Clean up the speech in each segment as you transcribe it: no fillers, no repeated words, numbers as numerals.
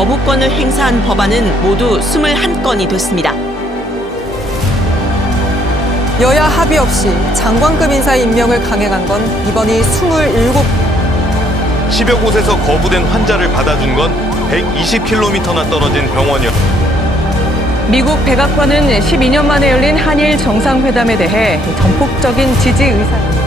거부권을 행사한 법안은 모두 21건이 됐습니다. 여야 합의 없이 장관급 인사 임명을 강행한 건 이번이 27. 10여 곳에서 거부된 환자를 받아준 건 120km나 떨어진 병원이요. 미국 백악관은 12년 만에 열린 한일 정상회담에 대해 전폭적인 지지 의사입니다.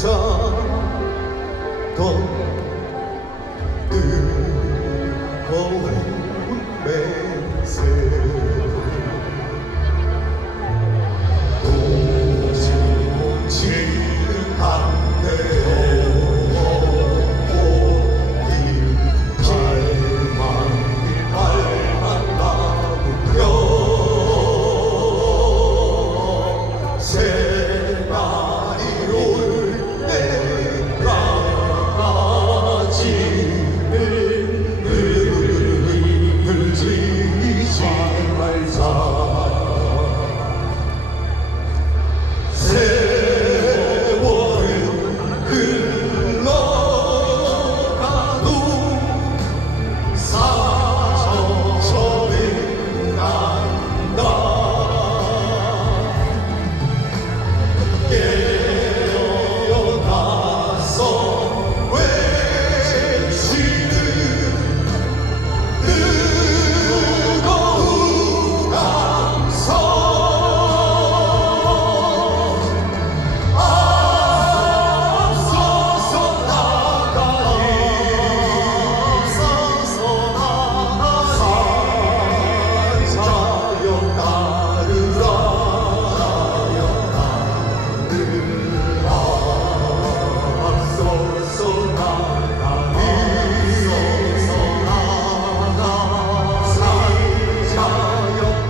던 뜨거운 맹세 도지는 않네요. 발만 나무며 새 날이 올 때까지는 늘리지 말자. 세월은 흘러가도 사정처럼 난다. 깨어나서 외치는 뜨거운 함성. 앞서서 나가리 산자여 따르라. 앞서서 나가리 산자여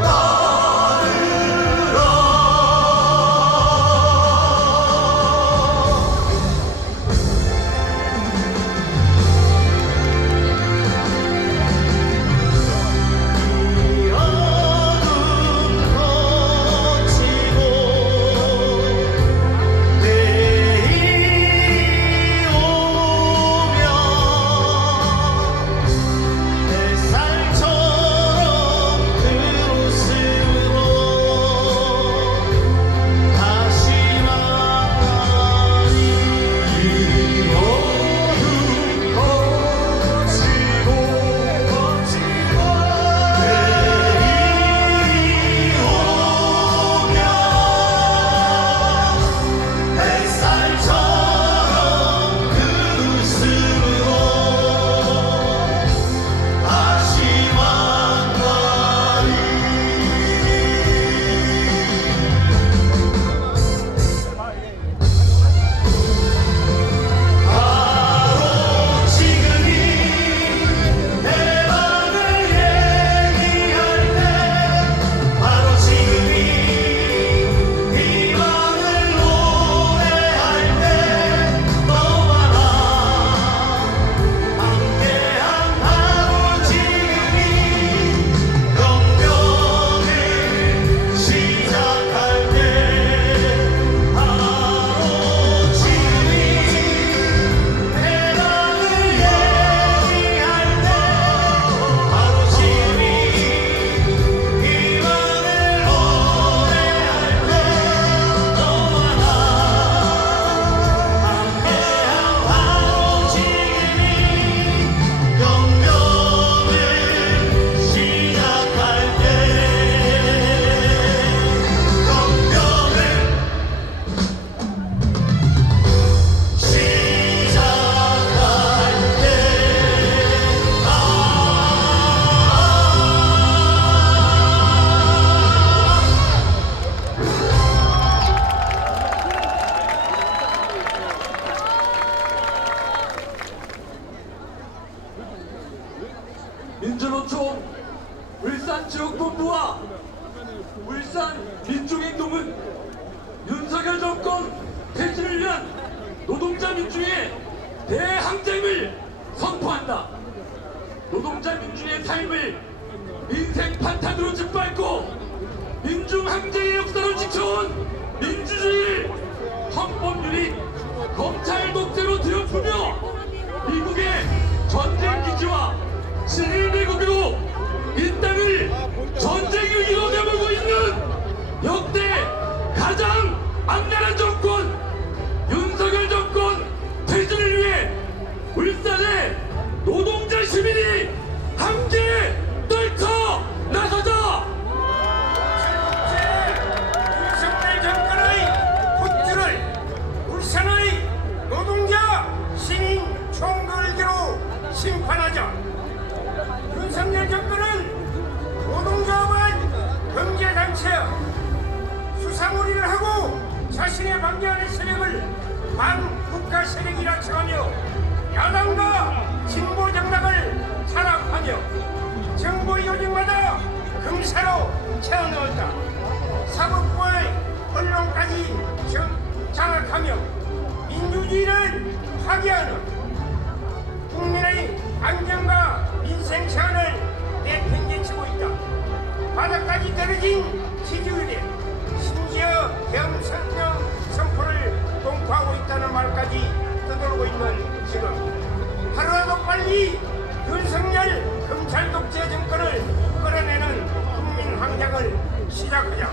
따르라. 어둠 거치고 내일이 오면 햇살처럼 그 웃음으로 다시 만나리. 어둠 거치고 내일이 오면 햇살처럼 그 웃음으로 다시 만나리. 바로 지금이 대박을 얘기할 때, 바로 지금이 희망을 노래할 때, 너와 나 함께한 바로 지금이 영병을 시작할 때, 바로 지금이 대박을 얘기할 때, 바로 지금이 희망을 노래할 때, 너와 나 함께한 바로 지금이 영병을 시작할 때, 민주노총 울산 지역본부와 울산 민중행동은 윤석열 정권 퇴진을 위한 노동자 민중의 대항쟁을 선포한다. 노동자 민중의 삶을 민생 판탄으로 짓밟고 민중항쟁의 역사를 지켜온 민주주의를 헌법유리 검찰 독재로 뒤엎으며 미국의 전쟁기지와 친일미국으로 이 땅을 전쟁 위기로 내몰고 있는 역대 가장 악랄한 정권 윤석열 정권 퇴진을 위해 울산의 노동자 시민이 함께 떨쳐 나서자. 윤석열 정권의 자신의 반대하는 세력을 반국가 세력이라称하며 야당과 진보 정당을 탄압하며 정부 요직마다 금사로 채워넣었다. 사법부의 언론까지 장악하며 민주주의를 파괴하는 국민의 안전과 민생 체안을 내팽개치고 있다. 바닥까지 떨어진 지지율에 심지어 경선령 선포를 공포하고 있다는 말까지 떠돌고 있는 지금 하루라도 빨리 윤석열 검찰 독재 정권을 끌어내는 국민 항쟁을 시작하자.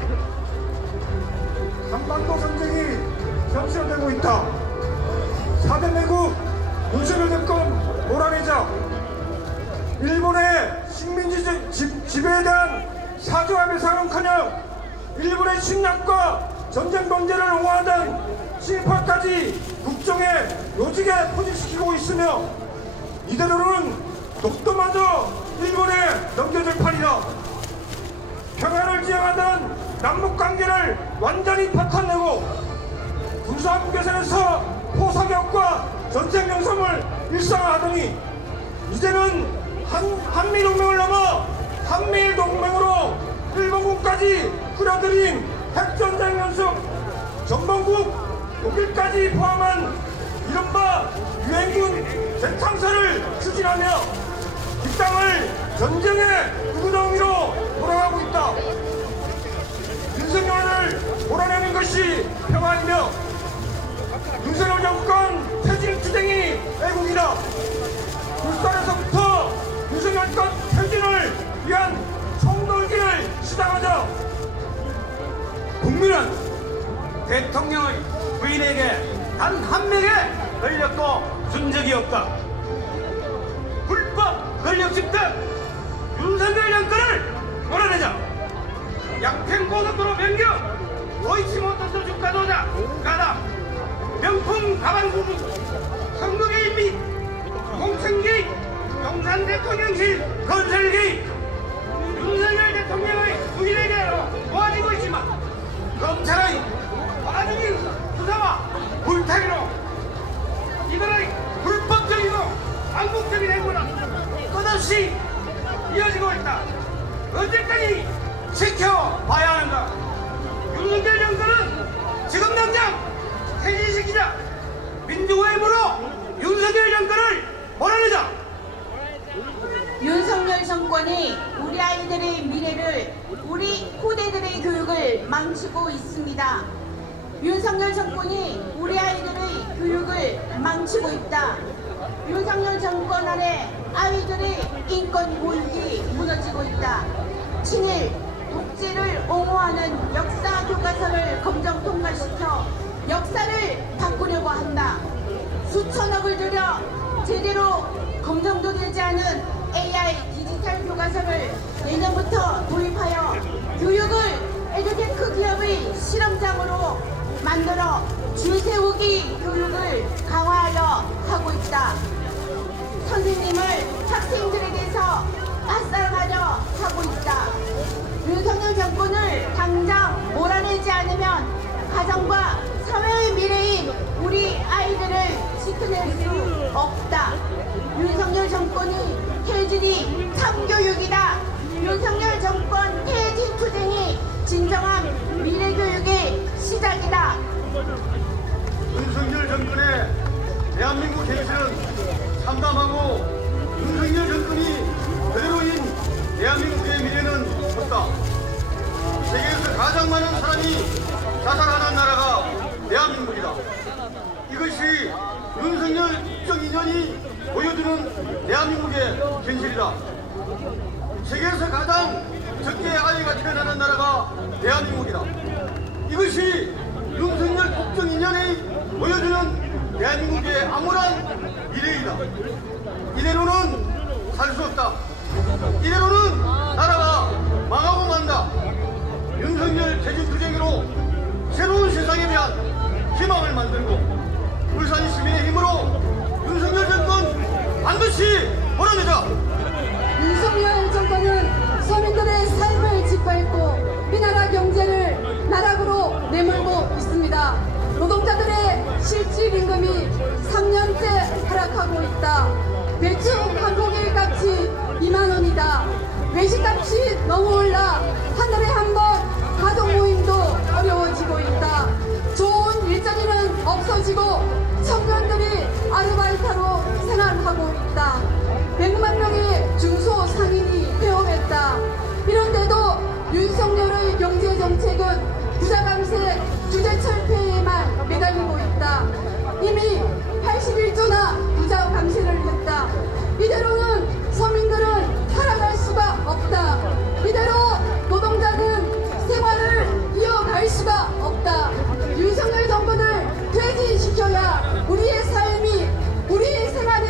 한반도 전쟁이 격시되고 있다. 4대 내국 윤석열 정권 몰아내자. 일본의 식민지 지배에 대한 사죄와 배상은커녕 일본의 침략과 전쟁 범죄를 옹호하던 친일파까지 국정의 요직에 포진시키고 있으며 이대로는 독도마저 일본에 넘겨질 판이다. 평화를 지향하던 남북관계를 완전히 파탄내고 군사국개선에서 포사격과 전쟁 명성을 일상화하더니 이제는 한미동맹을 넘어 한미일동맹으로 일본군까지 끌어들인 핵전쟁 연습 전범국 독일까지 포함한 이른바 유엔군 재창설을 추진하며 이 땅을 전쟁의 구덩이로 돌아가고 있다. 윤석열을 몰아내는 것이 평화이며 윤석열 정권 퇴진 투쟁이 애국이다. 울산에서부터 윤석열 것 퇴진을 위한 총돌기를 시작하자. 국민은 대통령의 부인에게 단 한 명에 권력고 준 적이 없다. 불법 권력 집단 윤석열 정권을 몰아내자. 양평고속도로 변경, 도이치모터스 주가 조작, 가담, 명품 가방 구두, 선거 개입 및 공천 개입, 용산 대통령실 건설 개입, 윤석열 대통령의 부인에게로 도와지고 있지만 검찰의 과도기 수사와 불타기로 이들의 불법적이고 반국적인 행보는 끝없이 이어지고 있다. 언제까지 지켜봐야 하는가? 윤석열 정권은 지금 당장 퇴진시키자. 민주화의 힘으로 윤석열 정권을 몰아내자. 윤석열 정권이 우리 아이들의 미래를, 우리 후대들의 교육을 망치고 있습니다. 윤석열 정권이 우리 아이들의 교육을 망치고 있다. 윤석열 정권 아래 아이들의 인권 보육이 무너지고 있다. 친일, 독재를 옹호하는 역사 교과서를 검정 통과시켜 역사를 바꾸려고 한다. 수천억을 들여 제대로 검정도 되지 않은 AI 디지털 교과서를 내년부터 도입하여 교육을 에듀테크 기업의 실험장으로 만들어 줄세우기 교육을 강화하려 하고 있다. 선생님을 학생들에게서 아싸하려 하고 있다. 윤석열 정권을 당장 몰아내지 않으면 가정과 사회의 미래인 우리 아이들을 지켜낼 수 없다. 윤석열 정권의 퇴진이 참교육이다. 윤석열 정권 퇴진 투쟁이 진정한 미래교육의 시작이다. 윤석열 정권의 대한민국 현실은 참담하고 윤석열 정권이 그대로인 대한민국의 미래는 없다. 세계에서 가장 많은 사람이 자살하는 나라가 대한민국이다. 이것이 윤석열 국정 인연이 보여주는 대한민국의 현실이다. 세계에서 가장 적게 아이가 태어나는 나라가 대한민국이다. 이것이 윤석열 국정 인연이 보여주는 대한민국의 암울한 미래이다. 이대로는 살 수 없다. 이대로는 나라가 망하고 만다. 윤석열 퇴진 투쟁으로 새로운 세상에 대한 희망을 만들고 울산 시민의 힘으로 윤석열 정권 반드시 몰아내자. 윤석열 정권은 서민들의 삶을 짓밟고 이 나라 경제를 나락으로 내몰고 있습니다. 노동자들의 실질 임금이 3년째 하락하고 있다. 배추 한 포기 값이 2만 원이다. 외식값이 너무 올라 하늘에 한 번 가족 모임도 어려워지고 있다. 좋은 일자리는 없어지고 청년들이 아르바이트로 생활하고 있다. 100만 명의 중소상인이 폐업했다. 이런데도 윤석열의 경제정책은 부자감세 주제철폐에만 매달리고 있다. 이미 81조나 부자 감세를 했다. 이대로는 서민들은 살아갈 수가 없다. 이대로 노동자는 생활을 이어갈 수가 없다. 윤석열 정권을 퇴진시켜야 우리의 삶이, 우리의 생활이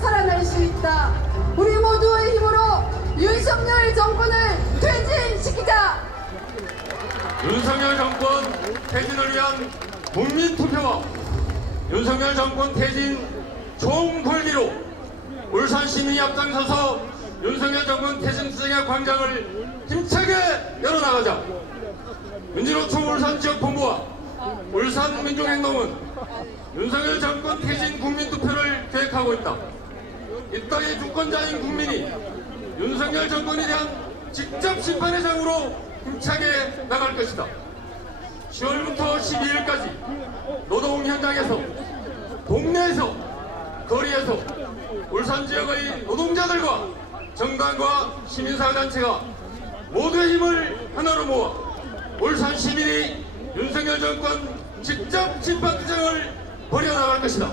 살아날 수 있다. 우리 모두의 힘으로 윤석열 정권을 퇴진시키자. 윤석열 정권 퇴진을 위한 국민투표와 윤석열 정권 퇴진 총불기로 울산 시민이 앞장서서 윤석열 정권 퇴진 투쟁의 광장을 힘차게 열어나가자. 민주노총 울산 지역본부와 울산 민중행동은 윤석열 정권 퇴진 국민투표를 계획하고 있다. 이 땅의 주권자인 국민이 윤석열 정권에 대한 직접 심판의 장으로 힘차게 나갈 것이다. 10월부터 12일까지 노동 현장에서, 동네에서, 거리에서 울산 지역의 노동자들과 정당과 시민사회단체가 모두의 힘을 하나로 모아 울산 시민이 윤석열 정권 직접 심판투쟁을 벌여나갈 것이다.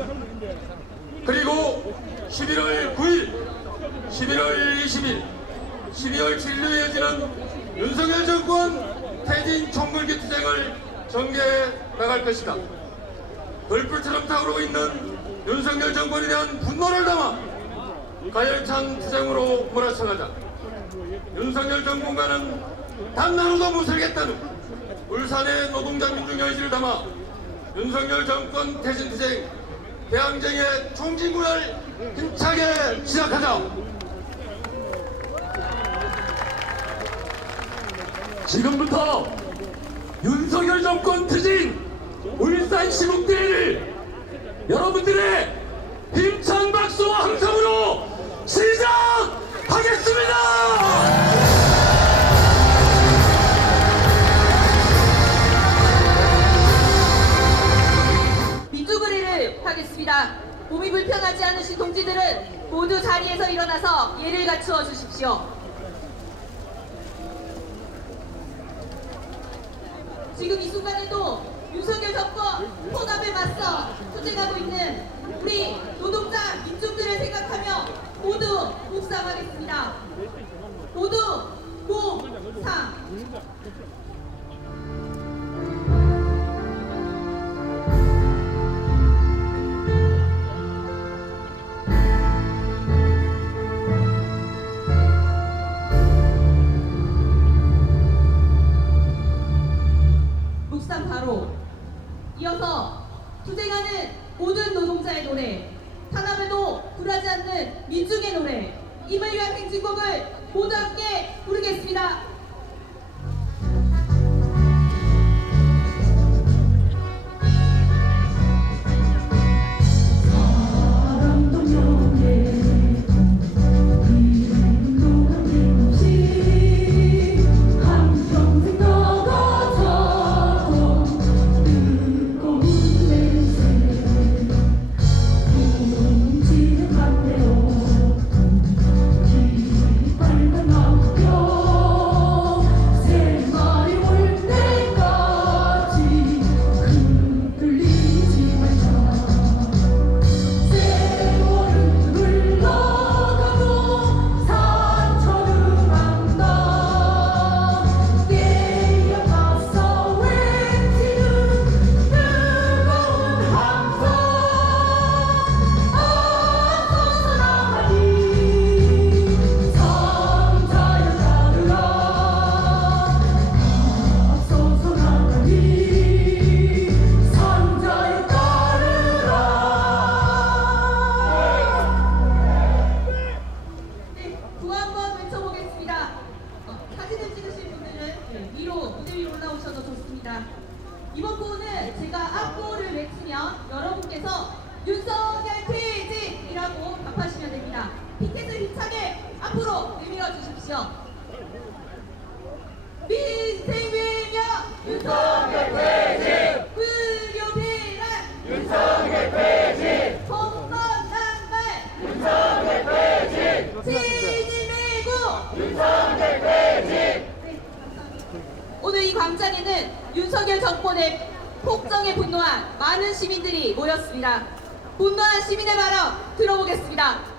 그리고 11월 9일, 11월 20일, 12월 7일로 이어지는 윤석열 정권 퇴진 총궐기 투쟁을 전개해 나갈 것이다. 벌불처럼 타오르고 있는 윤석열 정권에 대한 분노를 담아 가열찬 투쟁으로 몰아쳐가자. 윤석열 정권과는 단 하루도 못 살겠다는 울산의 노동자 민중의 의지를 담아 윤석열 정권 퇴진 투쟁 대항쟁의 총진군을 힘차게 시작하자. 지금부터 윤석열 정권 퇴진 울산 시국대회를 여러분들의 힘찬 박수와 함성으로 시작하겠습니다. 민주거리를 하겠습니다. 몸이 불편하지 않으신 동지들은 모두 자리에서 일어나서 예를 갖추어 주십시오. 지금 이 순간에도 윤석열 정권 혼합에 맞서 투쟁하고 있는 우리 노동자 민중들을 생각하며 모두 묵상하겠습니다. 모두 묵상. 묵상 바로. 이어서 투쟁하는 모든 노동자의 노래, 탄압에도 굴하지 않는 민중의 노래, 임을 위한 행진곡을 모두 함께 부르겠습니다. 빨간 남표 여러분께서 윤석열 퇴진이라고 답하시면 됩니다. 피켓을 힘차게 앞으로 내밀어 주십시오. 민생위명 윤석열 퇴진, 의료 비난 윤석열 퇴진, 헌법난발 윤석열 퇴진, 친일 매국 윤석열 퇴진. 네, 감사합니다. 오늘 이 광장에는 윤석열 정권의 폭정에 분노한 많은 시민들이 모였습니다. 분노한 시민의 발언 들어보겠습니다.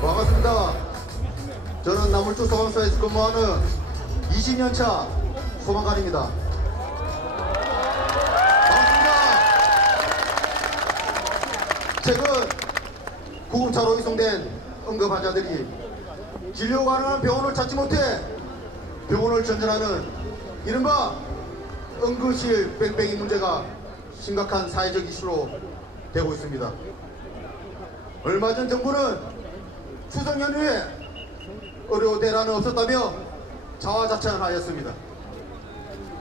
반갑습니다. 저는 나물주 소방서에서 근무하는 20년차 소방관입니다. 반갑습니다. 최근 구급차로 이송된 응급 환자들이 진료 가능한 병원을 찾지 못해 병원을 전전하는 이른바 응급실 뺑뺑이 문제가 심각한 사회적 이슈로 되고 있습니다. 얼마 전 정부는 추석 연휴에 의료 대란은 없었다며 자화자찬하였습니다.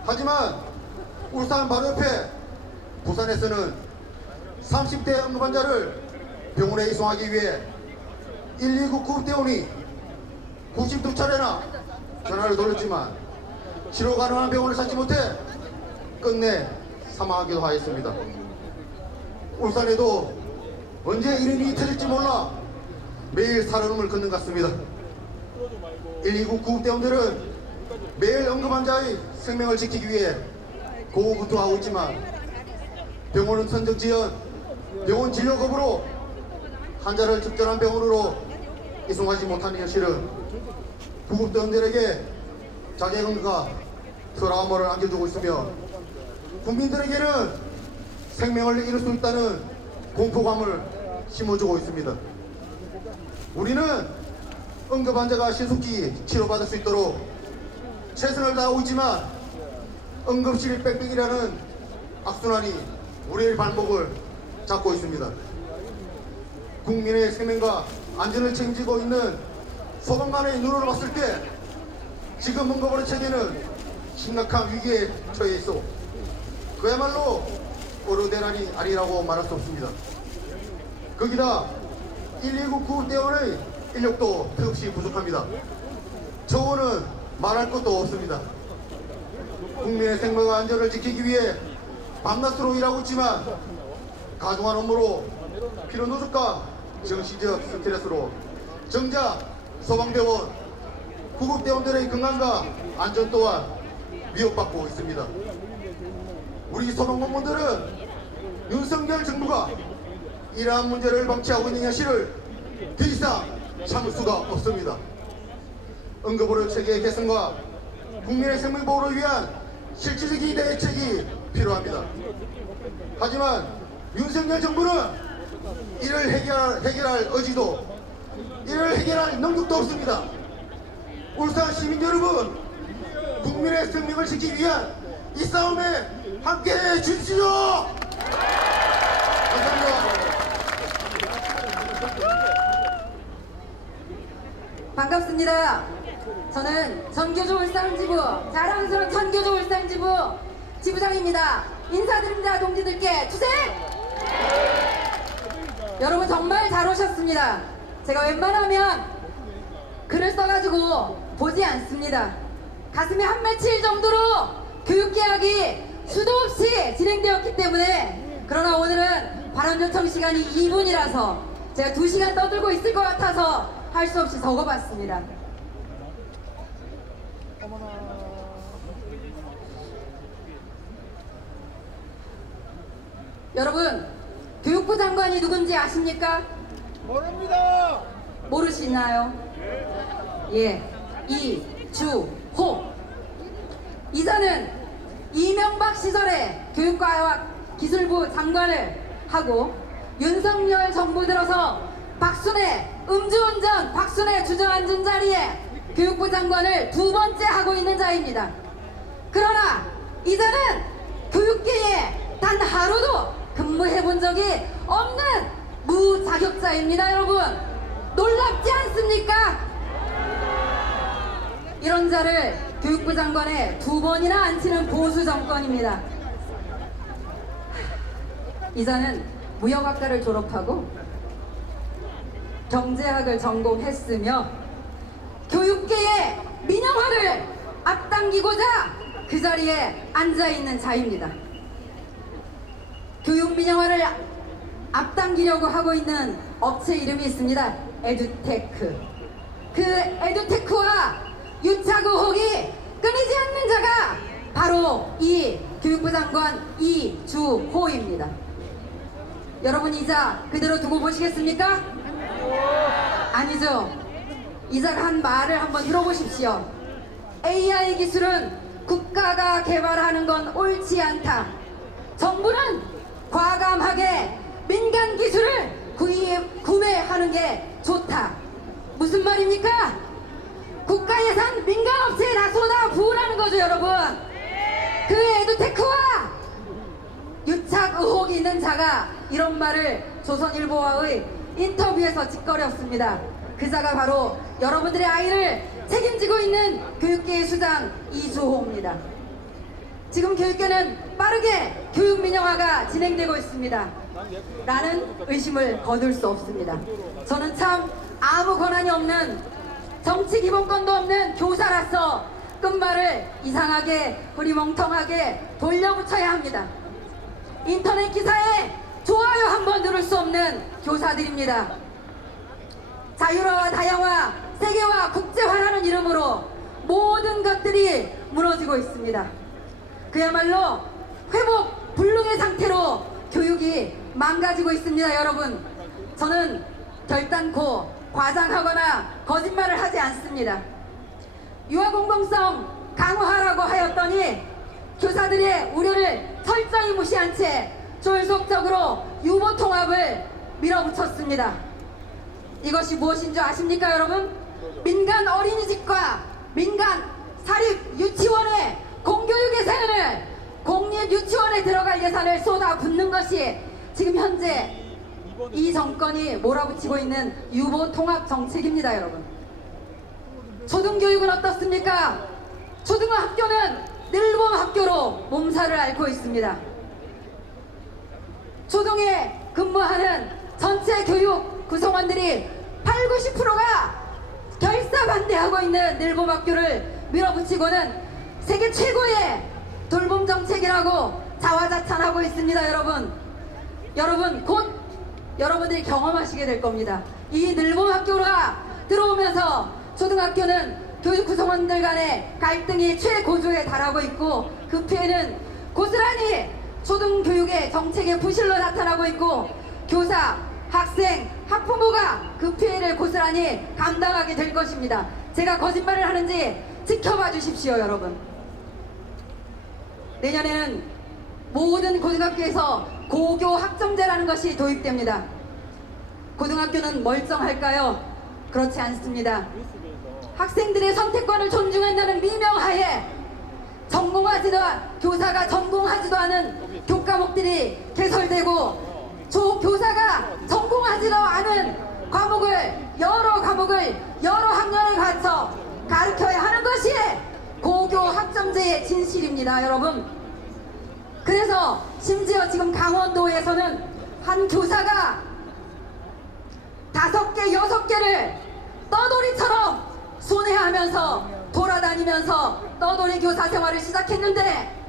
하지만 울산 바로 옆에 부산에서는 30대 응급 환자를 병원에 이송하기 위해 119 구급대원이 92차례나 전화를 돌렸지만 치료 가능한 병원을 찾지 못해 끝내 사망하기도 하였습니다. 울산에도 언제 이런 일이 터질지 몰라 매일 살얼음을 걷는 것 같습니다. 119 구급대원들은 매일 응급 환자의 생명을 지키기 위해 고군분투하고 있지만 병원은 선정지연, 병원 진료 거부로 환자를 적절한 병원으로 이송하지 못하는 현실은 구급대원들에게 자괴감과 트라우마를 안겨주고 있으며 국민들에게는 생명을 잃을 수 있다는 공포감을 심어주고 있습니다. 우리는 응급 환자가 신속히 치료받을 수 있도록 최선을 다하고 있지만 응급실 뺑뺑이라는 악순환이 우리의 발목을 잡고 있습니다. 국민의 생명과 안전을 책임지고 있는 소방관의 눈으로 봤을 때 지금 응급의료 체계는 심각한 위기에 처해 있어 그야말로 의료 대란이 아니라고 말할 수 없습니다. 거기다 119 구급대원의 인력도 더없이 부족합니다. 저원은 말할 것도 없습니다. 국민의 생명과 안전을 지키기 위해 밤낮으로 일하고 있지만 가중한 업무로 피로 누적과 정신적 스트레스로 정작 소방대원, 구급대원들의 건강과 안전 또한 위협받고 있습니다. 우리 소방공무원들은 윤석열 정부가 이러한 문제를 방치하고 있는 현실을 더 이상 참을 수가 없습니다. 응급의료 체계의 개선과 국민의 생명보호를 위한 실질적인 대책이 필요합니다. 하지만 윤석열 정부는 이를 해결할 의지도 이를 해결할 능력도 없습니다. 울산 시민 여러분, 국민의 생명을 지키기 위한 이 싸움에 함께해 주시오. 감사합니다. 반갑습니다. 저는 전교조 울산지부 자랑스러운 전교조 울산지부 지부장입니다. 인사드립니다. 동지들께 주세! 여러분 정말 잘 오셨습니다. 제가 웬만하면 글을 써가지고 보지 않습니다. 가슴에 한 맺힐 정도로 교육개혁이 수도 없이 진행되었기 때문에, 그러나 오늘은 발언 요청 시간이 2분이라서 제가 2시간 떠들고 있을 것 같아서 할 수 없이 적어봤습니다. 여러분, 교육부 장관이 누군지 아십니까? 모릅니다. 모르시나요? 예, 이주호. 이자는 이명박 시절에 교육과학기술부 장관을 하고 윤석열 정부 들어서 박순애 음주운전 박순애 주저앉은 자리에 교육부 장관을 2번째 하고 있는 자입니다. 그러나 이자는 교육계에 단 하루도 근무해본 적이 없는 무자격자입니다. 여러분, 놀랍지 않습니까? 이런 자를 교육부 장관에 2번이나 앉히는 보수 정권입니다. 이자는 무역학과를 졸업하고 경제학을 전공했으며 교육계의 민영화를 앞당기고자 그 자리에 앉아있는 자입니다. 교육 민영화를 앞당기려고 하고 있는 업체 이름이 있습니다. 에듀테크. 그 에듀테크와 유착 의혹이 끊이지 않는 자가 바로 이 교육부 장관 이주호입니다. 여러분, 이자 그대로 두고 보시겠습니까? 아니죠. 이자가 한 말을 한번 들어보십시오. AI 기술은 국가가 개발하는 건 옳지 않다. 정부는 과감하게 민간 기술을 구매하는 게 좋다. 무슨 말입니까? 국가 예산 민간 업체에 다 쏟아 부으라는 거죠, 여러분. 그 에듀테크와 유착 의혹이 있는 자가 이런 말을 조선일보와의 인터뷰에서 짓거렸습니다. 그 자가 바로 여러분들의 아이를 책임지고 있는 교육계의 수장 이주호입니다. 지금 교육계는 빠르게 교육 민영화가 진행되고 있습니다. 라는 의심을 거둘 수 없습니다. 저는 참 아무 권한이 없는, 정치 기본권도 없는 교사라서 끝말을 이상하게 흐리멍텅하게 돌려붙여야 합니다. 인터넷 기사에 좋아요 한번 누를 수 없는 교사들입니다. 자율화와 다양화, 세계화, 국제화라는 이름으로 모든 것들이 무너지고 있습니다. 그야말로 회복 불능의 상태로 교육이 망가지고 있습니다. 여러분, 저는 결단코 과장하거나 거짓말을 하지 않습니다. 유아 공공성 강화하라고 하였더니 교사들의 우려를 철저히 무시한 채 졸속적으로 유보 통합을 밀어붙였습니다. 이것이 무엇인 줄 아십니까, 여러분? 민간 어린이집과 민간 사립 유치원의 공교육 예산을 공립 유치원에 들어갈 예산을 쏟아붓는 것이 지금 현재 이 정권이 몰아붙이고 있는 유보 통합 정책입니다. 여러분, 초등교육은 어떻습니까? 초등학교는 늘봄 학교로 몸살을 앓고 있습니다. 초등에 근무하는 전체 교육 구성원들이 80~90%가 결사반대하고 있는 늘봄 학교를 밀어붙이고는 세계 최고의 돌봄 정책이라고 자화자찬하고 있습니다. 여러분, 곧 여러분들이 경험하시게 될 겁니다. 이 늘봄 학교가 들어오면서 초등학교는 교육 구성원들 간의 갈등이 최고조에 달하고 있고, 그 피해는 고스란히 초등교육의 정책의 부실로 나타나고 있고, 교사, 학생, 학부모가 그 피해를 고스란히 감당하게 될 것입니다. 제가 거짓말을 하는지 지켜봐 주십시오. 여러분, 내년에는 모든 고등학교에서 고교 학점제라는 것이 도입됩니다. 고등학교는 멀쩡할까요? 그렇지 않습니다. 학생들의 선택권을 존중한다는 미명하에 교사가 전공하지도 않은 교과목들이 개설되고 교사가 전공하지도 않은 여러 과목을 여러 학년에 갖춰 가르쳐야 하는 것이 고교 학점제의 진실입니다, 여러분. 그래서 심지어 지금 강원도에서는 한 교사가 5개, 6개를 떠돌이처럼 순회하면서 돌아다니면서 떠돌이 교사 생활을 시작했는데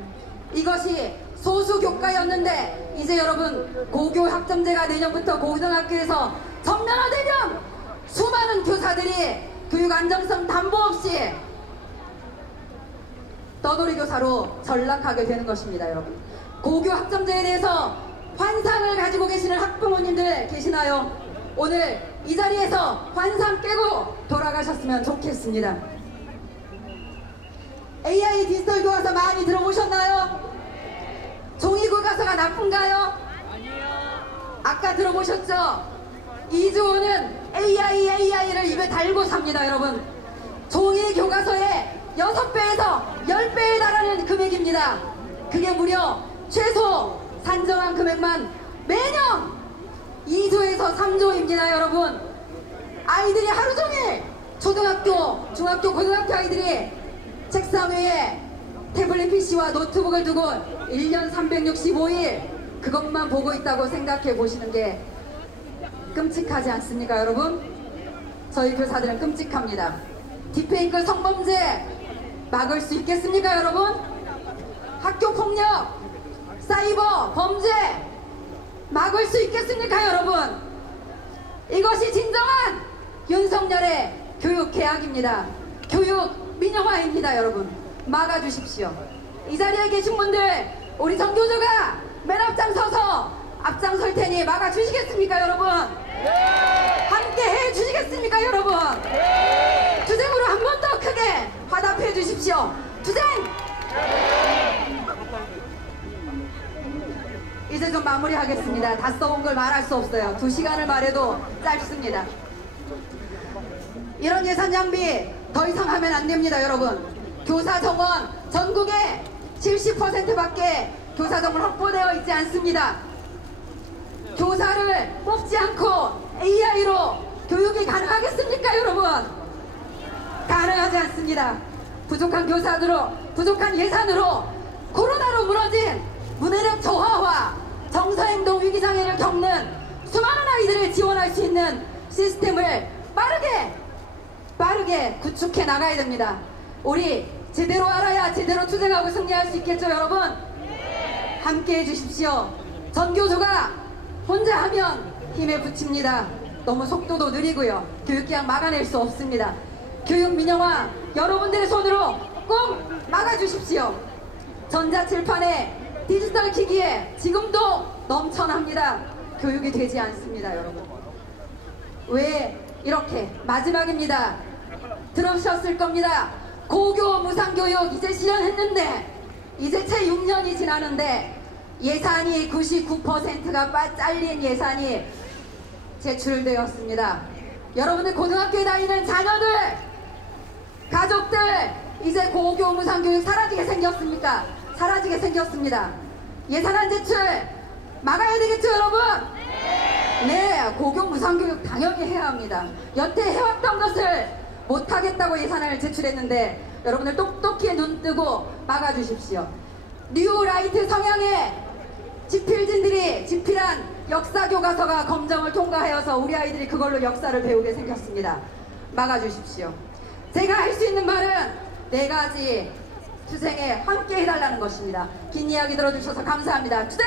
이것이 소수 교과였는데 이제 여러분 고교 학점제가 내년부터 고등학교에서 전면화되면 수많은 교사들이 교육 안정성 담보 없이 떠돌이 교사로 전락하게 되는 것입니다, 여러분. 고교 학점제에 대해서 환상을 가지고 계시는 학부모님들 계시나요? 오늘 이 자리에서 환상 깨고 돌아가셨으면 좋겠습니다. AI 디지털 교과서 많이 들어보셨나요? 종이 교과서가 나쁜가요? 아까 들어보셨죠? 이주호는 AI를 입에 달고 삽니다, 여러분. 종이 교과서의 6배에서 10배에 달하는 금액입니다. 그게 무려 최소 산정한 금액만 매년 2조에서 3조입니다, 여러분. 아이들이 하루 종일 초등학교, 중학교, 고등학교 아이들이 책상 위에 태블릿 PC와 노트북을 두고 1년 365일 그것만 보고 있다고 생각해 보시는 게 끔찍하지 않습니까, 여러분? 저희 교사들은 끔찍합니다. 딥페이크 성범죄 막을 수 있겠습니까, 여러분? 학교 폭력, 사이버 범죄 막을 수 있겠습니까, 여러분? 이것이 진정한 윤석열의 교육 개혁입니다. 교육 민영화입니다, 여러분. 막아주십시오. 이 자리에 계신 분들, 우리 전교조가 맨 앞장서서 앞장설 테니 막아주시겠습니까, 여러분? 함께 해주시겠습니까, 여러분? 투쟁으로 한 번 더 크게 화답해 주십시오. 투쟁! 이제 좀 마무리하겠습니다. 다 써온 걸 말할 수 없어요. 2시간을 말해도 짧습니다. 이런 예산 낭비 더 이상 하면 안 됩니다, 여러분. 교사 정원 전국에 70%밖에 교사 정원 확보되어 있지 않습니다. 교사를 뽑지 않고 AI로 교육이 가능하겠습니까, 여러분? 가능하지 않습니다. 부족한 교사들로, 부족한 예산으로 코로나로 무너진 문해력 저하와 정서행동 위기장애를 겪는 수많은 아이들을 지원할 수 있는 시스템을 빠르게 구축해 나가야 됩니다. 우리 제대로 알아야 제대로 투쟁하고 승리할 수 있겠죠, 여러분? 함께 해주십시오. 전교조가 혼자 하면 힘에 부칩니다. 너무 속도도 느리고요. 교육개혁 막아낼 수 없습니다. 교육 민영화 여러분들의 손으로 꼭 막아주십시오. 전자칠판에 디지털 기기에 지금도 넘쳐납니다. 교육이 되지 않습니다, 여러분. 왜 이렇게? 마지막입니다. 들으셨을 겁니다. 고교 무상교육 이제 실현했는데 이제 채 6년이 지나는데 예산이 99%가 잘린 예산이 제출되었습니다. 여러분들 고등학교에 다니는 자녀들, 가족들 이제 고교 무상교육 사라지게 생겼습니까? 사라지게 생겼습니다. 예산안 제출 막아야 되겠죠, 여러분? 네, 고교 무상교육 당연히 해야 합니다. 여태 해왔던 것을 못하겠다고 예산을 제출했는데 여러분들 똑똑히 눈 뜨고 막아주십시오. 뉴라이트 성향의 지필진들이 집필한 역사교과서가 검정을 통과하여서 우리 아이들이 그걸로 역사를 배우게 생겼습니다. 막아주십시오. 제가 할 수 있는 말은 4가지 투쟁에 함께 해달라는 것입니다. 긴 이야기 들어주셔서 감사합니다. 투쟁!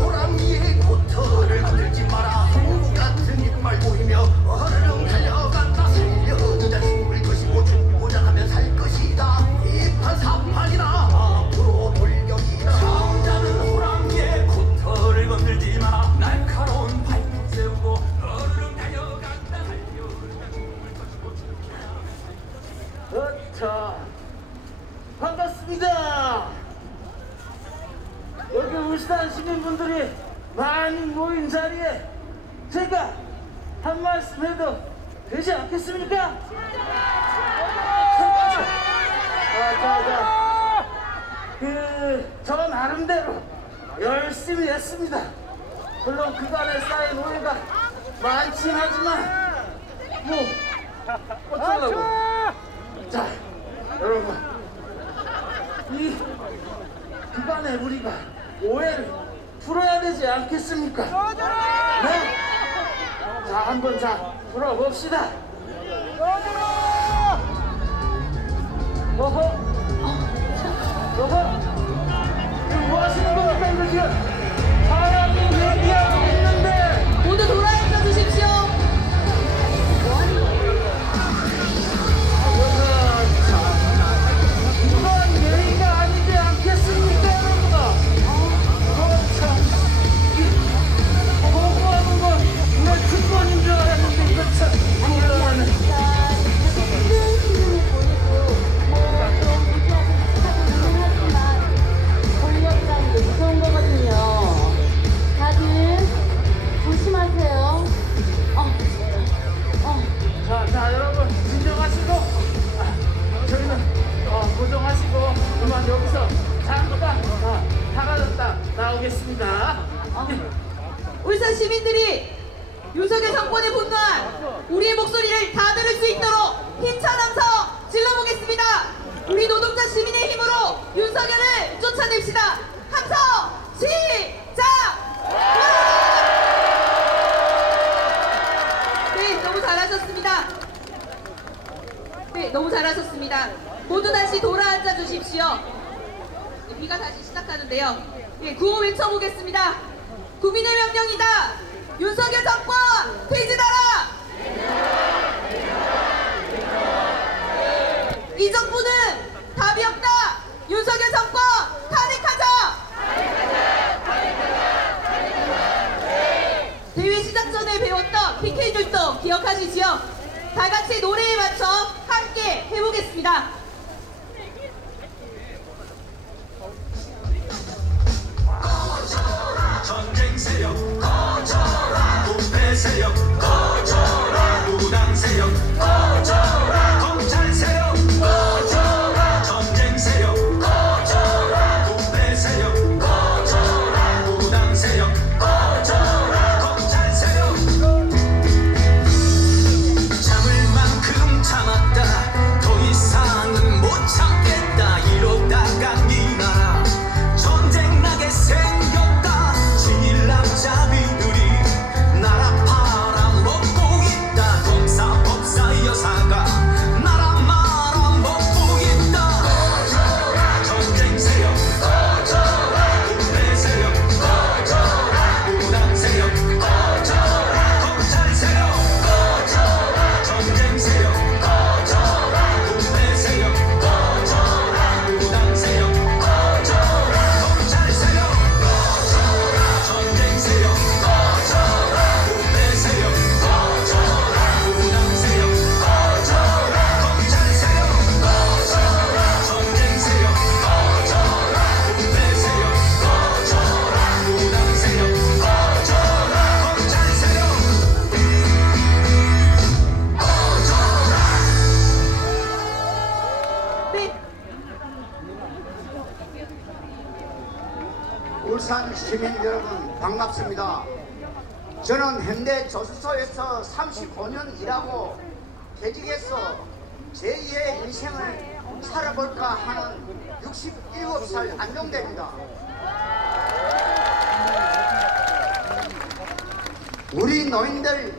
호랑이의 고터를 건들지 마라. 같은 이빨 보이며 어르렁 자, 반갑습니다. 여기 울산 시민분들이 많이 모인 자리에 제가 한 말씀 해도 되지 않겠습니까? 저 나름대로 열심히 했습니다. 물론 그간에 쌓인 오해가 많긴 하지만 뭐 어쩌라고. 자, 여러분, 이 그간에 우리가 오해를 풀어야 되지 않겠습니까? 네? 자, 한번 풀어봅시다. 어허? 지금 뭐 하시는 겁니까, 이거 지금? 사람이 얘기하고 있는데. 모두 돌아앉아 주십시오. 이건 예의가 아니지 않겠습니까, 여러분아? 보고하는 건 내 특권인 줄 알았는데 이거 참 곤란하네. 힘든 신문을 보내도 뭐좀 무시하고 하지만 권력이라는 게 무서운 거거든요. 다들 조심하세요. 자, 여러분 진정하시고 저희는 고정하시고 그만 여기서 잠깐 사라졌다 나오겠습니다. 울산 시민들이 윤석열 정권에 분노한 우리의 목소리를 다 들을 수 있도록 힘찬 함성 질러보겠습니다. 우리 노동자 시민의 힘으로 윤석열을 쫓아냅시다. 함성 시작! 네, 너무 잘하셨습니다. 네, 너무 잘하셨습니다. 모두 다시 돌아앉아 주십시오. 네, 비가 다시 시작하는데요. 네, 구호 외쳐보겠습니다. 국민의 명령이다. 윤석열 정권 퇴진하라. 이 정부는 답이 없다. 윤석열 정권 탄핵하자. 대회 시작 전에 배웠던 PK들도 기억하시지요? 다 같이 노래에 맞춰 함께 해보겠습니다. 전쟁 세력 꺼져라. 부패 세력 꺼져라. 무당 세력 꺼져라. 검찰 세력 꺼져라. 전쟁 세력 꺼져라. 부패 세력 꺼져라. 무당 세력 꺼져라. 검찰 세력. 참을 만큼 참았다. 더 이상은 못 참겠다. 이러다가 이 나라 전쟁 나게 생겼다. 진일남자비들이 나라 팔아먹고 있다. 검사 법사 여사가 나라 말아먹고 있다. 꺼져라. 전쟁 세력 꺼져라. 부패 세력 꺼져라. 무당 세력 꺼져라. 검찰 세력 꺼져라. 전쟁 세력 꺼져라. 부패 세력 꺼져라. 무당 세력 꺼져라. 검찰 세력 꺼져라. 전쟁 세력 꺼져라. 부패 세력 꺼져라. 무당 세력 꺼져라. 검찰 세력 꺼져라. 전쟁 세력 꺼져라. 부패 세력 꺼져라. 무당 세력 꺼져라. 검찰 세력 네, 울산 시민 여러분 반갑습니다. 저는 현대 조수소에서 35년 일하고 퇴직해서 제2의 인생을 살아볼까 하는 67살 안동대입니다. 우리 노인들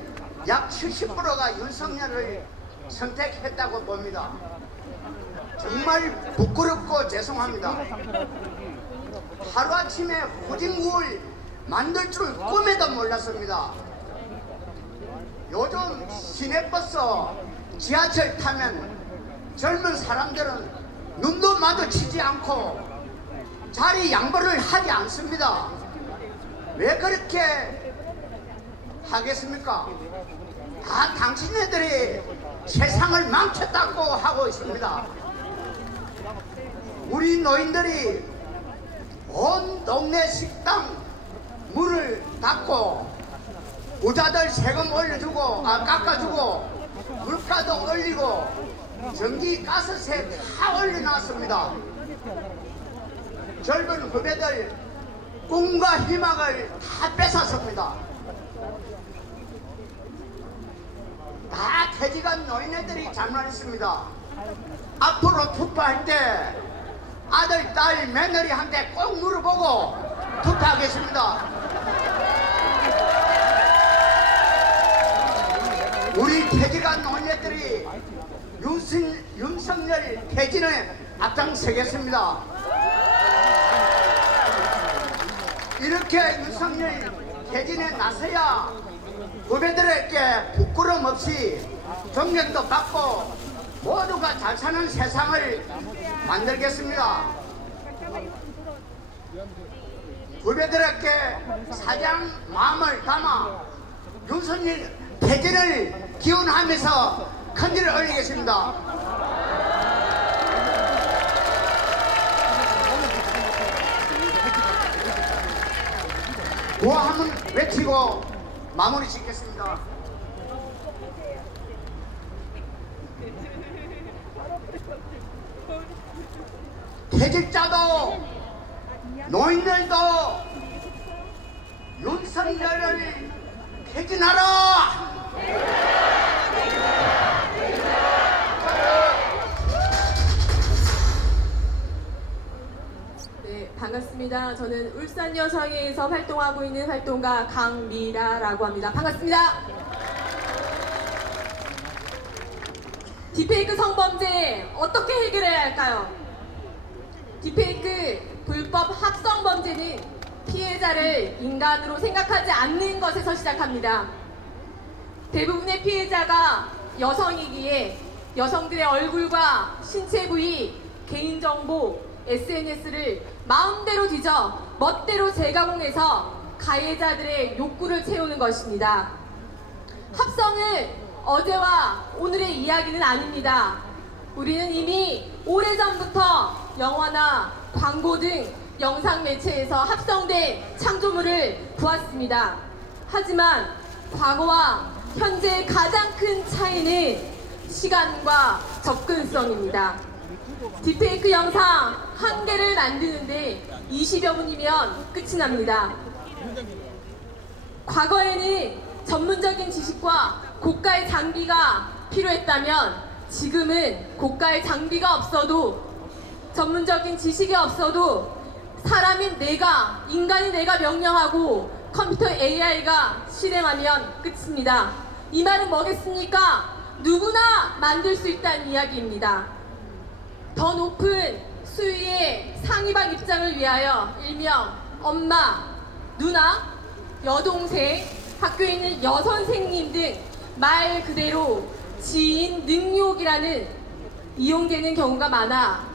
약 70%가 윤석열을 선택했다고 봅니다. 정말 부끄럽고 죄송합니다. 하루아침에 후진국을 만들 줄 꿈에도 몰랐습니다. 요즘 시내버스, 지하철 타면 젊은 사람들은 눈도 마주치지 않고 자리 양보를 하지 않습니다. 왜 그렇게 하겠습니까? 다 당신네들이 세상을 망쳤다고 하고 있습니다. 우리 노인들이 온 동네 식당 문을 닫고 부자들 세금 올려주고 깎아주고 물가도 올리고 전기 가스세 다 올려놨습니다. 젊은 후배들 꿈과 희망을 다 뺏었습니다. 다 퇴직한 노인네들이 잘못했습니다. 앞으로 투표할 때 아들, 딸, 며느리한테 꼭 물어보고 투표하겠습니다. 우리 퇴직한 노인네들이 윤석열 퇴진에 앞장서겠습니다. 이렇게 윤석열 퇴진에 나서야 후배들에게 부끄럼 없이 존경도 받고 모두가 잘 사는 세상을 만들겠습니다. 후배들에게 사장 마음을 담아 윤석열 퇴진을 기원하면서 큰일을 올리겠습니다. 구호함을 외치고 마무리 짓겠습니다. 퇴직자도 노인들도 윤석열을 퇴진하라! 네, 반갑습니다. 저는 울산 여성회에서 활동하고 있는 활동가 강미라라고 합니다. 반갑습니다. 딥페이크 성범죄 어떻게 해결해야 할까요? 딥페이크 불법 합성 범죄는 피해자를 인간으로 생각하지 않는 것에서 시작합니다. 대부분의 피해자가 여성이기에 여성들의 얼굴과 신체 부위, 개인정보, SNS를 마음대로 뒤져 멋대로 재가공해서 가해자들의 욕구를 채우는 것입니다. 합성은 어제와 오늘의 이야기는 아닙니다. 우리는 이미 오래전부터 영화나 광고 등 영상 매체에서 합성된 창조물을 보았습니다. 하지만 과거와 현재의 가장 큰 차이는 시간과 접근성입니다. 딥페이크 영상 한 개를 만드는데 20여 분이면 끝이 납니다. 과거에는 전문적인 지식과 고가의 장비가 필요했다면 지금은 고가의 장비가 없어도 전문적인 지식이 없어도 사람인 내가, 인간이 내가 명령하고 컴퓨터 AI가 실행하면 끝입니다. 이 말은 뭐겠습니까? 누구나 만들 수 있다는 이야기입니다. 더 높은 수위의 상위반 입장을 위하여 일명 엄마, 누나, 여동생, 학교에 있는 여선생님 등 말 그대로 지인 능욕이라는 이용되는 경우가 많아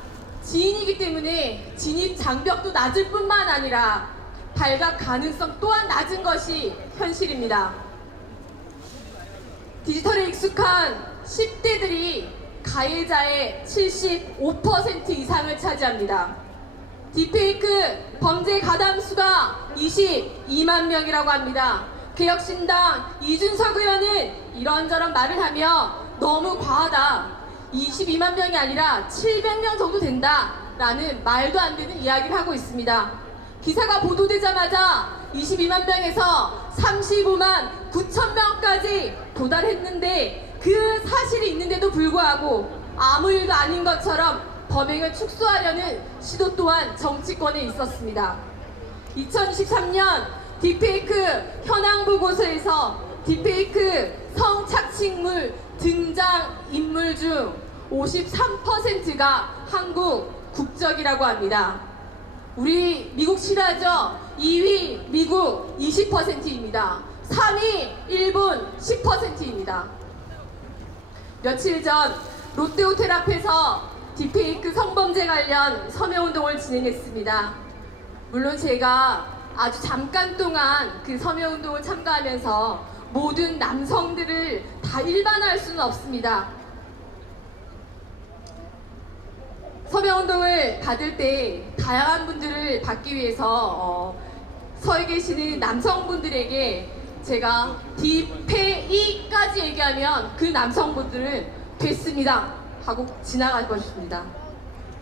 지인이기 때문에 진입 장벽도 낮을 뿐만 아니라 발각 가능성 또한 낮은 것이 현실입니다. 디지털에 익숙한 10대들이 가해자의 75% 이상을 차지합니다. 딥페이크 범죄 가담수가 22만 명이라고 합니다. 개혁신당 이준석 의원은 이런저런 말을 하며 너무 과하다. 22만 명이 아니라 700명 정도 된다. 라는 말도 안 되는 이야기를 하고 있습니다. 기사가 보도되자마자 22만 명에서 35만 9천 명까지 도달했는데 그 사실이 있는데도 불구하고 아무 일도 아닌 것처럼 범행을 축소하려는 시도 또한 정치권에 있었습니다. 2023년 딥페이크 현황 보고서에서 딥페이크 성착취물 등장 인물 중 53%가 한국 국적이라고 합니다. 우리 미국 싫어하죠? 2위 미국 20%입니다. 3위 일본 10%입니다. 며칠 전 롯데호텔 앞에서 딥페이크 성범죄 관련 서명운동을 진행했습니다. 물론 제가 아주 잠깐 동안 그 서명운동을 참가하면서 모든 남성들을 다 일반화할 수는 없습니다. 서명운동을 받을 때 다양한 분들을 받기 위해서 서에 계시는 남성분들에게 제가 디페이까지 얘기하면 그 남성분들은 됐습니다 하고 지나갈 것입니다.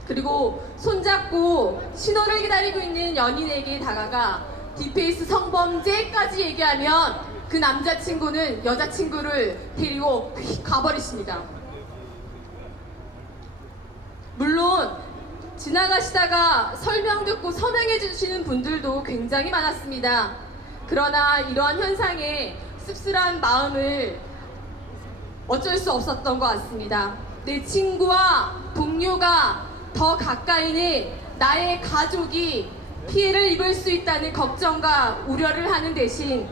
그리고 손잡고 신호를 기다리고 있는 연인에게 다가가 디페이스 성범죄까지 얘기하면 그 남자친구는 여자친구를 데리고 휙 가버리십니다. 물론 지나가시다가 설명 듣고 서명해 주시는 분들도 굉장히 많았습니다. 그러나 이러한 현상에 씁쓸한 마음을 어쩔 수 없었던 것 같습니다. 내 친구와 동료가 더 가까이는 나의 가족이 피해를 입을 수 있다는 걱정과 우려를 하는 대신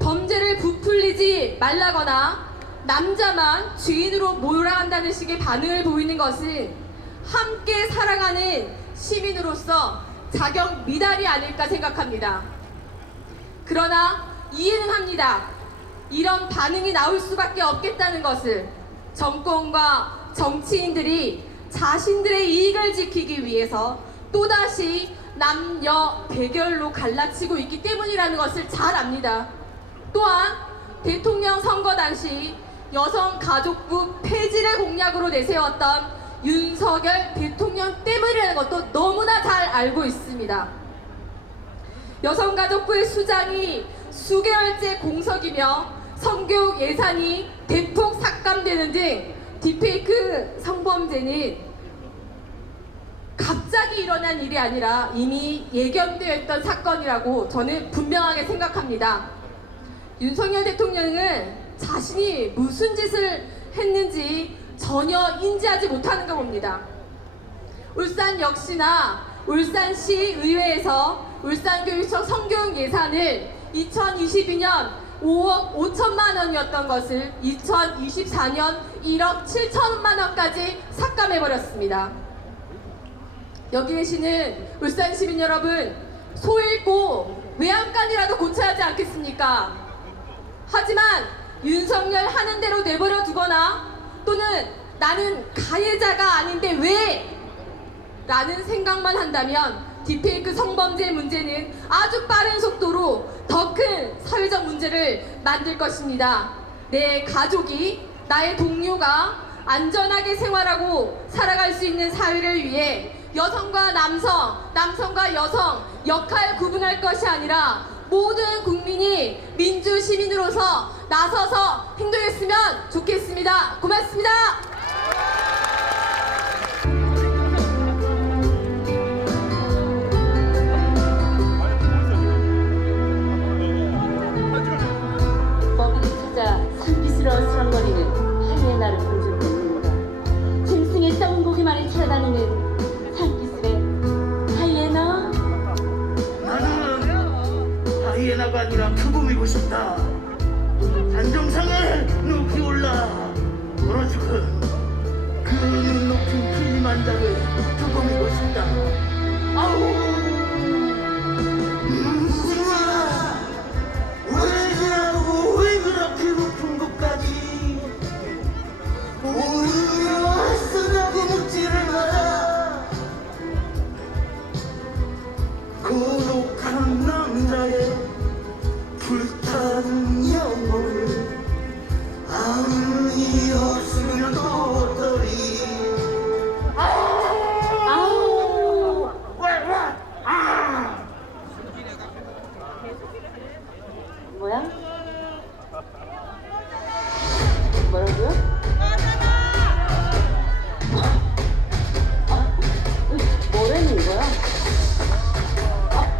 범죄를 부풀리지 말라거나 남자만 죄인으로 몰아간다는 식의 반응을 보이는 것은 함께 살아가는 시민으로서 자격 미달이 아닐까 생각합니다. 그러나 이해는 합니다. 이런 반응이 나올 수밖에 없겠다는 것을 정권과 정치인들이 자신들의 이익을 지키기 위해서 또다시 남녀 대결로 갈라치고 있기 때문이라는 것을 잘 압니다. 또한 대통령 선거 당시 여성가족부 폐지를 공약으로 내세웠던 윤석열 대통령 때문이라는 것도 너무나 잘 알고 있습니다. 여성가족부의 수장이 수개월째 공석이며 성교육 예산이 대폭 삭감되는 등 딥페이크 성범죄는 갑자기 일어난 일이 아니라 이미 예견되어 있던 사건이라고 저는 분명하게 생각합니다. 윤석열 대통령은 자신이 무슨 짓을 했는지 전혀 인지하지 못하는 거 봅니다. 울산 역시나 울산시 의회에서 울산교육청 성교육 예산을 2022년 5억 5천만 원이었던 것을 2024년 1억 7천만 원까지 삭감해버렸습니다. 여기 계시는 울산 시민 여러분, 소 잃고 외양간이라도 고쳐야 하지 않겠습니까? 하지만 윤석열 하는 대로 내버려 두거나 또는 나는 가해자가 아닌데 왜? 라는 생각만 한다면 딥페이크 성범죄 문제는 아주 빠른 속도로 더 큰 사회적 문제를 만들 것입니다. 내 가족이, 나의 동료가 안전하게 생활하고 살아갈 수 있는 사회를 위해 여성과 남성, 남성과 여성 역할 구분할 것이 아니라 모든 국민이 민주시민으로서 나서서 행동했으면 좋겠습니다. 고맙습니다. 먹이를 찾아 산기스러워 수렁거리는 하이에나를 본 적이 없습니다. 짐승의 썩은 고기만을 찾아다니는 산기스의 하이에나. 나는 하이에나가 아니라 표범이고 싶다. 단정상에 높이 올라 떨어지고 그 눈 높은 필리만다를 표범이고 싶다. 아우 왜 그렇게 높은 곳까지 오히려 쓰라고 묻지를 마라. 고독한 남자의 불타는 영혼을 아무리 없으면 어떠리. 아우. 뭐야? 뭐라고요? 뭐라는 거야?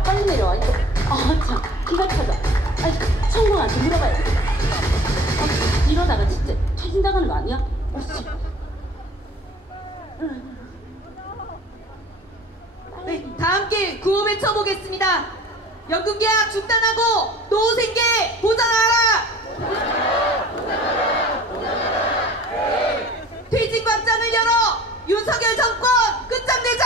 빨리 내려와. 참, 기가 차다. 성공한테 물어봐야지. 이러다가 진짜 터진다가는 거 아니야? 네, 다 함께 구호 외쳐보겠습니다. 연금계약 중단하고 노후생계 보장하라! 퇴직 광장을 열어 윤석열 정권 끝장내자!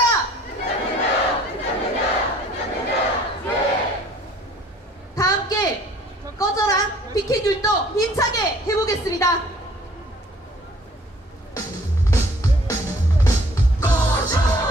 다 함께 꺼져라 피켓 율동 힘차게 해보겠습니다. 꺼져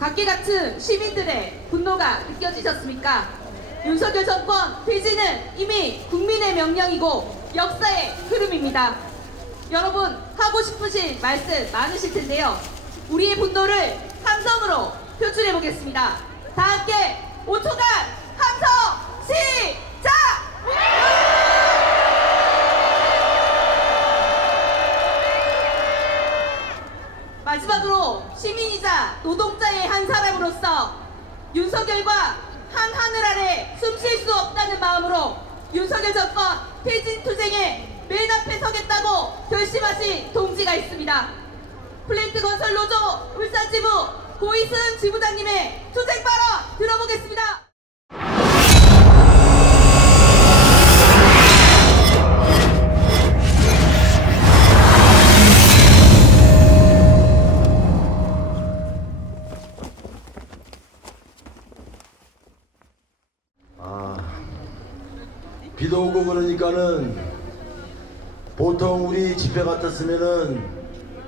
각계각층 시민들의 분노가 느껴지셨습니까? 윤석열 정권 퇴진은 이미 국민의 명령이고 역사의 흐름입니다. 여러분 하고 싶으신 말씀 많으실 텐데요. 우리의 분노를 함성으로 표출해 보겠습니다. 다 함께 5초간 함성 시작! 마지막으로 시민이자 노동자의 한 사람으로서 윤석열과 한 하늘 아래 숨 쉴 수 없다는 마음으로 윤석열 정권 퇴진 투쟁에 맨 앞에 서겠다고 결심하신 동지가 있습니다. 플랜트 건설 노조 울산 지부 고이승 지부장님의 투쟁 발언 들어보겠습니다. 비도 오고 그러니까는 보통 우리 집회 같았으면은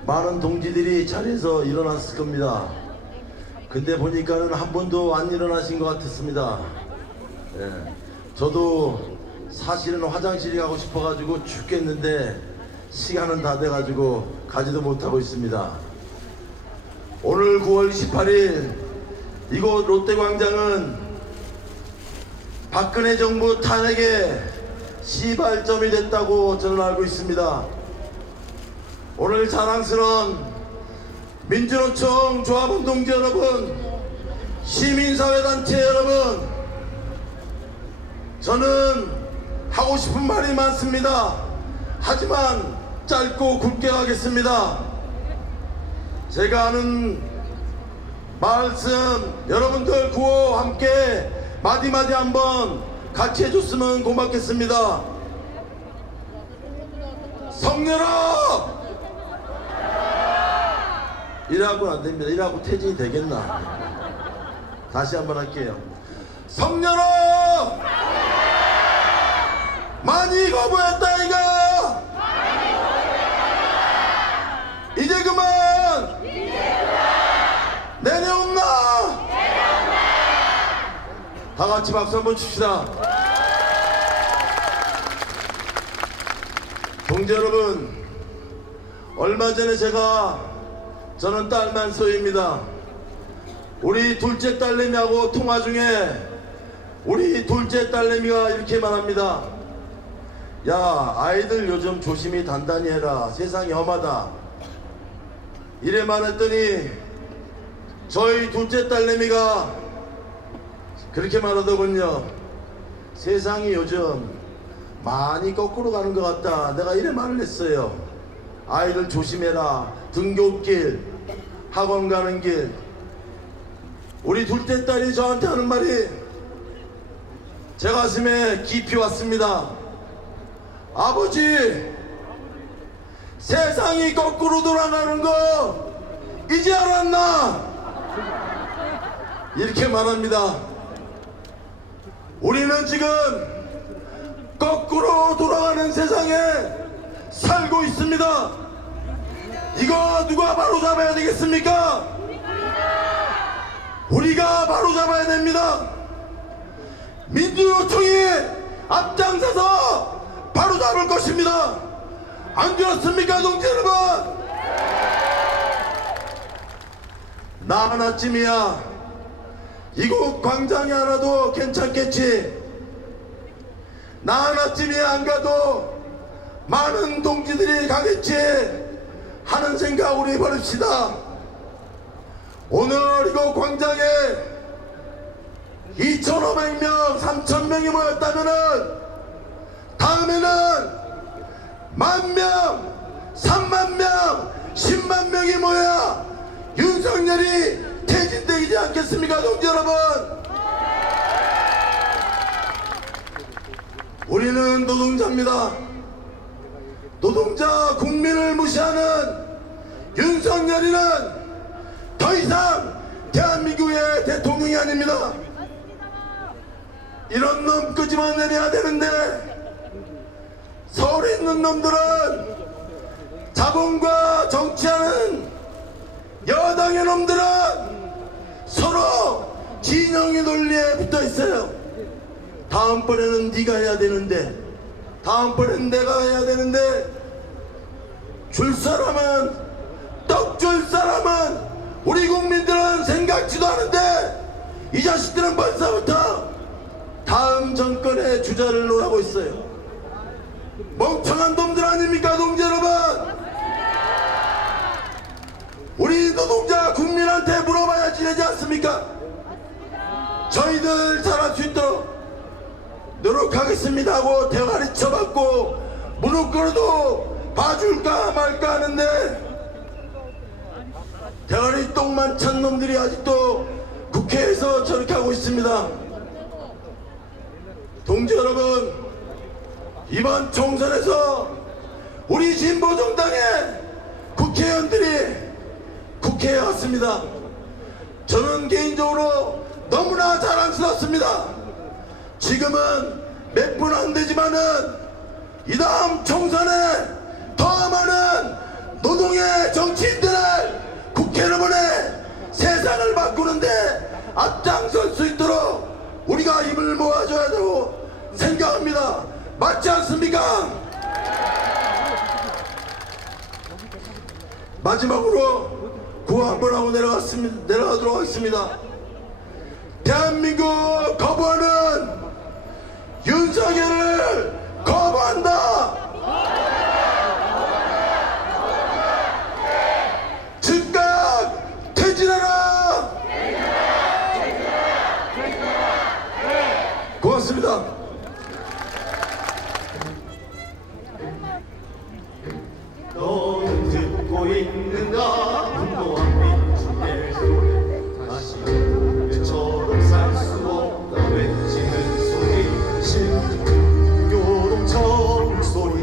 많은 동지들이 자리에서 일어났을 겁니다. 근데 보니까는 한 번도 안 일어나신 것 같았습니다. 예. 저도 사실은 화장실에 가고 싶어가지고 죽겠는데 시간은 다 돼가지고 가지도 못하고 있습니다. 오늘 9월 28일 이곳 롯데광장은 박근혜 정부 탄핵의 시발점이 됐다고 저는 알고 있습니다. 오늘 자랑스러운 민주노총 조합운동지 여러분, 시민사회단체 여러분, 저는 하고 싶은 말이 많습니다. 하지만 짧고 굵게 하겠습니다. 제가 하는 말씀 여러분들 구호 함께 마디마디 한번 같이 해줬으면 고맙겠습니다. 성렬아! 이래하고는 안 됩니다. 이래하고 퇴진이 되겠나? 다시 한번 할게요. 성렬아! 많이 거부했다 이가! 이제 그만! 내려온나! 다 같이 박수 한번 칩시다. 동지 여러분, 얼마 전에 저는 딸만서입니다. 우리 둘째 딸내미하고 통화 중에 우리 둘째 딸내미가 이렇게 말합니다. 야, 아이들 요즘 조심히 단단히 해라. 세상이 험하다. 이래 말했더니 저희 둘째 딸내미가 그렇게 말하더군요. 세상이 요즘 많이 거꾸로 가는 것 같다. 내가 이래 말을 했어요. 아이들 조심해라. 등굣길, 학원 가는 길. 우리 둘째 딸이 저한테 하는 말이 제 가슴에 깊이 왔습니다. 아버지, 세상이 거꾸로 돌아가는 거 이제 알았나? 이렇게 말합니다. 우리는 지금 거꾸로 돌아가는 세상에 살고 있습니다. 이거 누가 바로잡아야 되겠습니까? 우리가 바로잡아야 됩니다. 민주노총이 앞장서서 바로잡을 것입니다. 안 그렇습니까, 동지 여러분? 나 하나쯤이야 이곳 광장에 하나도 괜찮겠지. 나 하나쯤이 안 가도 많은 동지들이 가겠지 하는 생각 우리 버립시다. 오늘 이곳 광장에 2,500명, 3,000명이 모였다면은 다음에는 10,000명, 30,000명, 100,000명이 모여 윤석열이 퇴진되지 않겠습니까, 동지 여러분? 우리는 노동자입니다. 노동자 국민을 무시하는 윤석열이는 더 이상 대한민국의 대통령이 아닙니다. 이런 놈 끄집어내야 되는데 서울에 있는 놈들은 자본과 정치하는 여당의 놈들은 이진영의 논리에 붙어 있어요. 다음번에는 네가 해야 되는데, 다음번에는 내가 해야 되는데, 줄 사람은, 떡 줄 사람은 우리 국민들은 생각지도 않은데 이 자식들은 벌써부터 다음 정권의 주자를 노리고 있어요. 멍청한 놈들 아닙니까, 동지 여러분? 우리 노동자 국민한테 물어봐야 지내지 않습니까? 저희들 잘할 수 있도록 노력하겠습니다 하고 대가리 쳐받고 무릎 꿇어도 봐줄까 말까 하는데 대가리 똥만 찬 놈들이 아직도 국회에서 저렇게 하고 있습니다. 동지 여러분, 이번 총선에서 우리 진보정당의 국회의원들이 국회에 왔습니다. 저는 개인적으로 너무나 자랑스럽습니다. 지금은 몇 분 안 되지만은 이 다음 총선에 더 많은 노동의 정치인들을 국회를 보내 세상을 바꾸는데 앞장설 수 있도록 우리가 힘을 모아줘야 되고 생각합니다. 맞지 않습니까? 마지막으로 구호 한번 하고 내려가도록 하겠습니다. 대한민국 거부하는 윤석열을 거부한다. 즉각 퇴진하라. 고맙습니다. 너는 듣고 있는가 분노한 민중의 소리 다시 그처럼 살 수 없다 외치는 소리 신중요동 청소리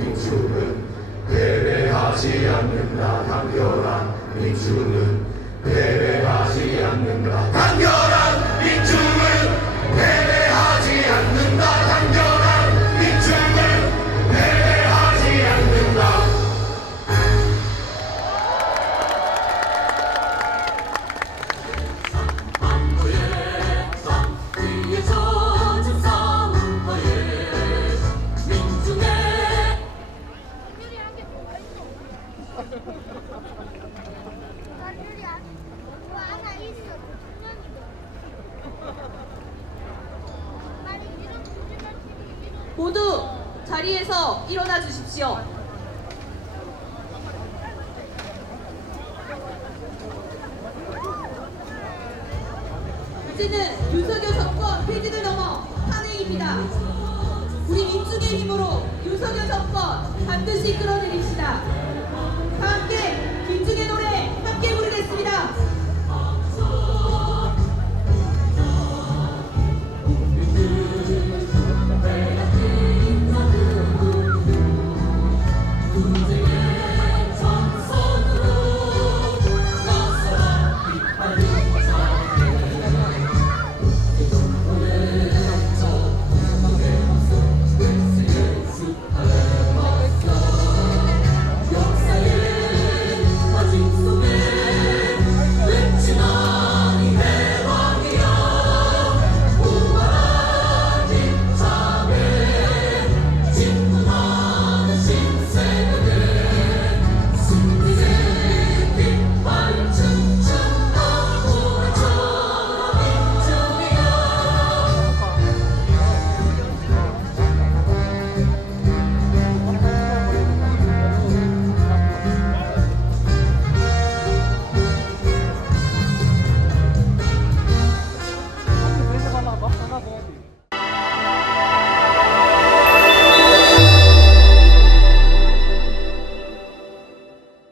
민주는 패배하지 않는다. 강렬한 민주는 패배하지 않는다. 강렬한 민주는 패배하지 않는다. 강렬한 민주는 패배하지 않는다. 모두 자리에서 일어나 주십시오. 이제는 윤석열 정권 폐지를 넘어 탄핵입니다. 우리 민중의 힘으로 윤석열 정권 반드시 끌어내립시다.